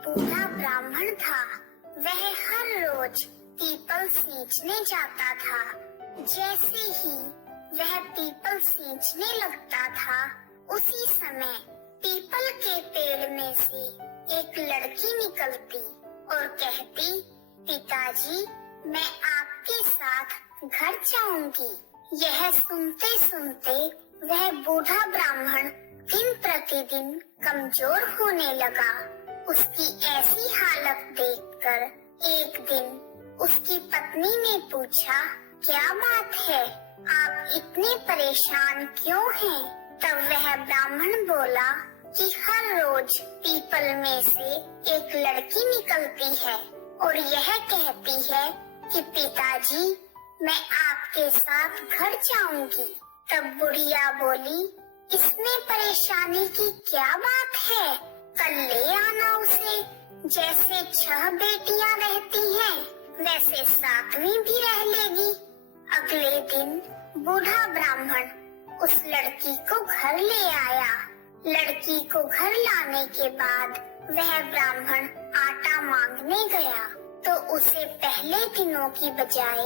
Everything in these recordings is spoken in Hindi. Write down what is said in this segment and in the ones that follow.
बूढ़ा ब्राह्मण था। वह हर रोज पीपल सींचने जाता था। जैसे ही वह पीपल सींचने लगता था, उसी समय पीपल के पेड़ में से एक लड़की निकलती और कहती, पिताजी, मैं आपके साथ घर जाऊंगी। यह सुनते सुनते वह बूढ़ा ब्राह्मण दिन प्रतिदिन कमजोर होने लगा। उसकी ऐसी हालत देखकर एक दिन उसकी पत्नी ने पूछा, क्या बात है, आप इतने परेशान क्यों हैं? तब वह ब्राह्मण बोला कि हर रोज पीपल में से एक लड़की निकलती है और यह कहती है कि पिताजी, मैं आपके साथ घर जाऊंगी। तब बुढ़िया बोली, इसमें परेशानी की क्या बात है, कल ले आना उसे। जैसे 6 बेटियां रहती हैं, वैसे 7वीं भी रह लेगी। अगले दिन बूढ़ा ब्राह्मण उस लड़की को घर ले आया। लड़की को घर लाने के बाद वह ब्राह्मण आटा मांगने गया तो उसे पहले दिनों की बजाय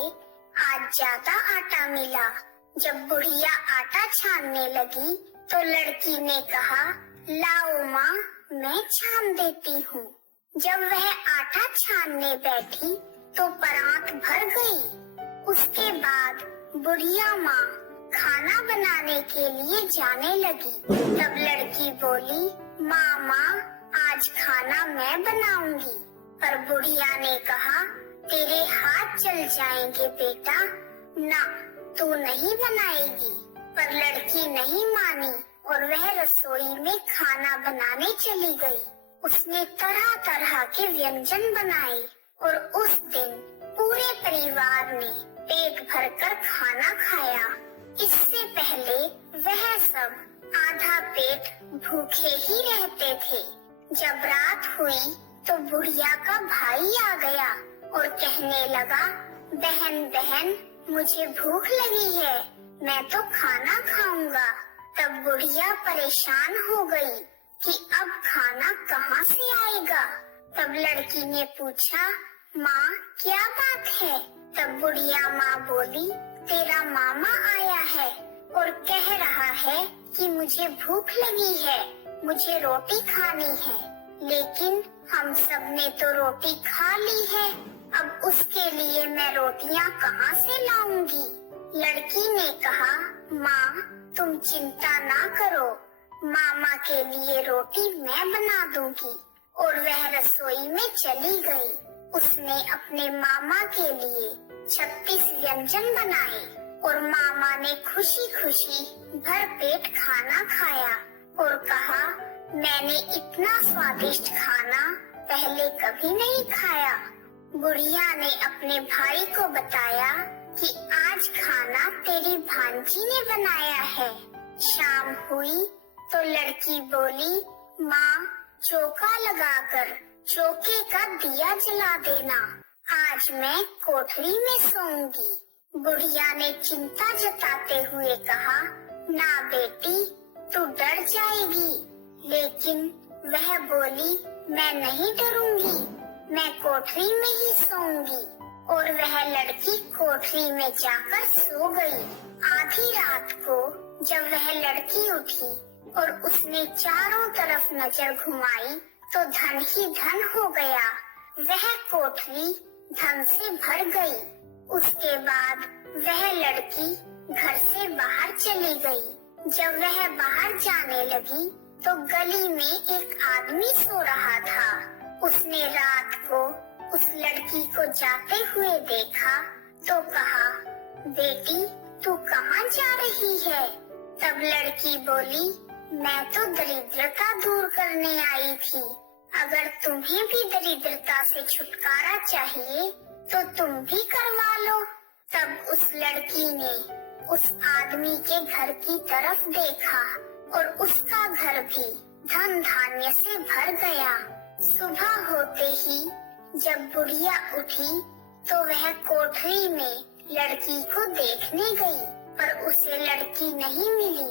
आज ज्यादा आटा मिला। जब बुढ़िया आटा छानने लगी तो लड़की ने कहा, लाओ माँ, मैं छान देती हूँ। जब वह आटा छानने बैठी तो परात भर गई। उसके बाद बुढ़िया माँ खाना बनाने के लिए जाने लगी। तब लड़की बोली, माँ, आज खाना मैं बनाऊंगी। पर बुढ़िया ने कहा, तेरे हाथ जल जाएंगे बेटा, ना, तू नहीं बनाएगी। पर लड़की नहीं मानी और वह रसोई में खाना बनाने चली गई। उसने तरह तरह के व्यंजन बनाए और उस दिन पूरे परिवार ने पेट भरकर खाना खाया। इससे पहले वह सब आधा पेट भूखे ही रहते थे। जब रात हुई तो बुढ़िया का भाई आ गया और कहने लगा, बहन, मुझे भूख लगी है, मैं तो खाना खाऊंगा। तब बुढ़िया परेशान हो गई कि अब खाना कहाँ से आएगा। तब लड़की ने पूछा, माँ, क्या बात है? तब बुढ़िया माँ बोली, तेरा मामा आया है और कह रहा है कि मुझे भूख लगी है, मुझे रोटी खानी है। लेकिन हम सब ने तो रोटी खा ली है, अब उसके लिए मैं रोटियां कहाँ से लाऊंगी? लड़की ने कहा, माँ, तुम चिंता ना करो, मामा के लिए रोटी मैं बना दूंगी। और वह रसोई में चली गई। उसने अपने मामा के लिए 36 व्यंजन बनाए और मामा ने खुशी खुशी भर पेट खाना खाया और कहा, मैंने इतना स्वादिष्ट खाना पहले कभी नहीं खाया। बुढ़िया ने अपने भाई को बताया कि आज खाना तेरी भांजी ने बनाया है। शाम हुई तो लड़की बोली, माँ, चौका लगाकर चौके का दिया जला देना, आज मैं कोठरी में सोऊंगी। बुढ़िया ने चिंता जताते हुए कहा, ना बेटी, तू डर जाएगी। लेकिन वह बोली, मैं नहीं डरूंगी, मैं कोठरी में ही सोऊंगी। और वह लड़की कोठरी में जाकर सो गई। आधी रात को जब वह लड़की उठी और उसने चारों तरफ नजर घुमाई तो धन ही धन हो गया। वह कोठरी धन से भर गई। उसके बाद वह लड़की घर से बाहर चली गई। जब वह बाहर जाने लगी तो गली में एक आदमी सो रहा था। उसने रात को उस लड़की को जाते हुए देखा तो कहा, बेटी, तू कहाँ जा रही है? तब लड़की बोली, मैं तो दरिद्रता दूर करने आई थी। अगर तुम्हें भी दरिद्रता से छुटकारा चाहिए तो तुम भी करवा लो। तब उस लड़की ने उस आदमी के घर की तरफ देखा और उसका घर भी धन धान्य से भर गया। सुबह होते ही जब बुढ़िया उठी तो वह कोठरी में लड़की को देखने गई, पर उसे लड़की नहीं मिली।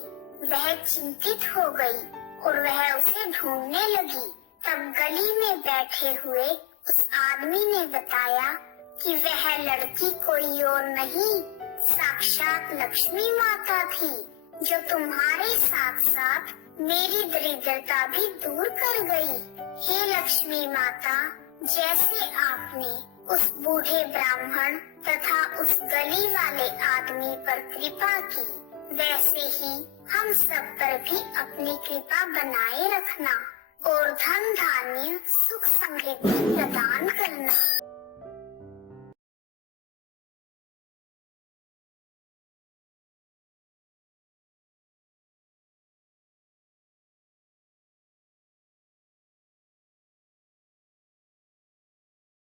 वह चिंतित हो गई और वह उसे ढूंढने लगी। तब तब गली में बैठे हुए उस आदमी ने बताया कि वह लड़की कोई और नहीं, साक्षात लक्ष्मी माता थी, जो तुम्हारे साथ साथ मेरी दरिद्रता भी दूर कर गई। हे लक्ष्मी माता, जैसे आपने उस बूढ़े ब्राह्मण तथा उस गली वाले आदमी पर कृपा की, वैसे ही हम सब पर भी अपनी कृपा बनाए रखना और धन धान्य सुख समृद्धि प्रदान करना।